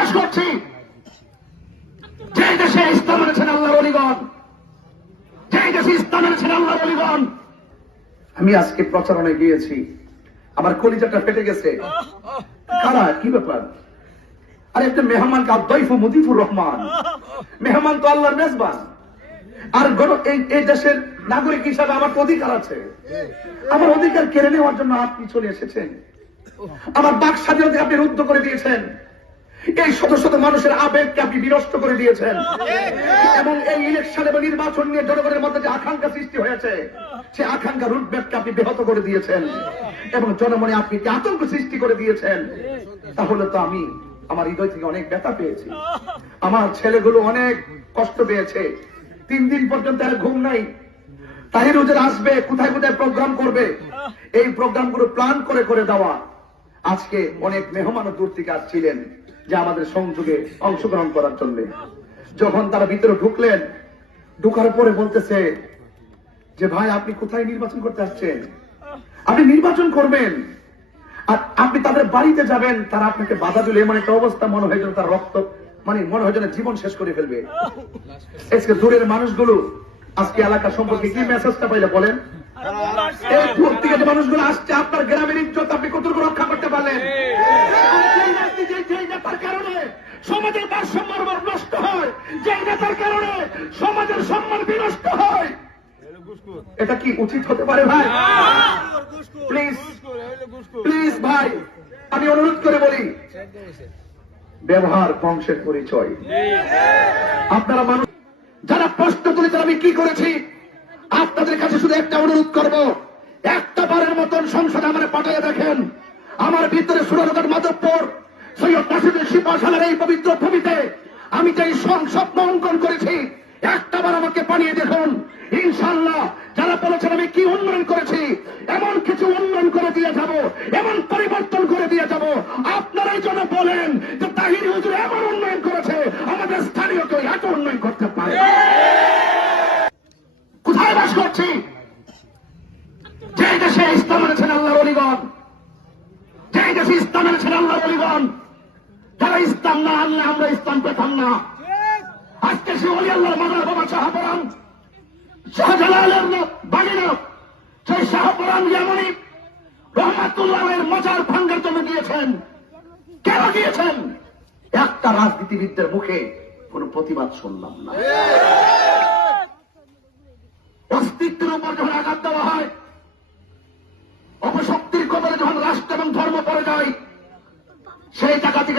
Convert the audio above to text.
বাস করছি যে দেশে ইসলাম এনেছেন আল্লাহর ওলিগণ, যে দেশে ইসলাম এনেছেন আল্লাহর ওলিগণ। আমি আজকে প্রচারণে গিয়েছি, আমার কলিজাটা ফেটে গেছে। কারা, কি ব্যাপার? আরে একটা মেহমান আব্দাইফু মুদিফুর রহমান, মেহমান তো আল্লাহর মেজবান। আর এই দেশের নাগরিক হিসাবে আমার অধিকার আছে, আমার অধিকার কেড়ে নেওয়ার জন্য আপনি চলে এসেছেন। আমার বাক স্বাধীনতা আপনি রুদ্ধ করে দিয়েছেন, এই শত শত মানুষের আবেগকে আপনি বিনষ্ট করে দিয়েছেন, এবং এই ইলেকশন এবং নির্বাচন নিয়ে জনগণের মধ্যে যে আকাঙ্ক্ষা সৃষ্টি হয়েছে সে আকাঙ্ক্ষা রুটম্যাপকে আপনি ব্যাহত করে দিয়েছেন, এবং জনমনে আপনি আতঙ্ক সৃষ্টি করে দিয়েছেন। তাহলে তো আমি আমার হৃদয় থেকে অনেক ব্যথা পেয়েছি, আমার ছেলেগুলো অনেক কষ্ট পেয়েছে। 3 দিন পর্যন্ত আর ঘুম নাই। তাহির হুজুর আসবে, কোথায় কোথায় প্রোগ্রাম করবে, এই প্রোগ্রামগুলো প্ল্যান করে করে দেওয়া। আজকে অনেক মেহমান দূর থেকে আসছিলেন যে আমাদের সংযোগে অংশগ্রহণ করার জন্য। যখন তারা ভিতরে ঢুকলেন, ঢুকার পরে বলতেছে যে ভাই আপনি কোথায় নির্বাচন করতে আসছেন? আপনি নির্বাচন করবেন আর আপনি তাদের বাড়িতে যাবেন, তারা আপনাকে বাধা দিলে এমন একটা অবস্থা মনে হয় যেন তার রক্ত, মানে মনে হয় যেন জীবন শেষ করে ফেলবে। আজকে দূরের মানুষগুলো আজকে এলাকা সম্পর্কে কি মেসেজটা পাইলে বলেন? এই দূর থেকে যে মানুষগুলো আসছে, আপনার গ্রামের ইজ্জত আপনি কতটুকু রক্ষা করতে পারলেন? যেই নেতার কারণে সমাজের ভারসাম্য নষ্ট হয়, যেই নেতার কারণে সমাজের সম্মান বিনষ্ট হয়, এটা কি উচিত হতে পারে ভাই? প্লিজ প্লিজ ভাই, আমি অনুরোধ করে বলি, ব্যবহার বংশের পরিচয়। আপনারা মানুষ যারা প্রশ্ন তুলেছেন আমি কি করেছি, আপনাদের কাছে শুধু একটা অনুরোধ করব, একটা বারের মতন সংসদে আমার পাঠিয়ে দেখেন। আমার ভিতরে সুরনগর মাধবপুর সৈয়দ নাসিরুদ্দিন শিল্পশালার এই পবিত্র ভূমিতে আমি যে স্বপ্ন অঙ্কন করেছি, একটা বার আমাকে বানিয়ে দেখুন। ইনশাআল্লাহ যারা বলেছেন আমি কি উন্নয়ন করেছি, এমন কিছু উন্নয়ন করে দিয়ে যাব, এমন পরিবর্তন করে দিয়ে যাব, আপনারাই যেন বলেন যে তাহির হুজুর এমন উন্নয়ন করেছে, আমাদের স্থানীয় কেউ এত উন্নয়ন করতে পারে। কোথায় বাস করছি? যে দেশে ইসলাম এনেছেন আল্লাহর ওলিগণ, যে দেশে ইসলাম এনেছেন আল্লাহর ওলিগণ। যারা ইসলাম না আনলে আমরা ইসলাম পেতাম না। আজকে সে ওলি আল্লাহর মাদার বাবা শাহপরান, শাহজালালের বাড়ির সেই শাহপরান যেমনই রহমাতুল্লাহের মাজার ভাঙ্গার জন্য দিয়েছেন। কেন দিয়েছেন? একটা রাজনীতিবিদদের মুখে কোন প্রতিবাদ শুনলাম না। অস্তিত্বের উপর যখন আঘাত দেওয়া হয়, অপশক্তির কবলে যখন রাষ্ট্র এবং ধর্ম পড়ে যায়, সেই জায়গা থেকে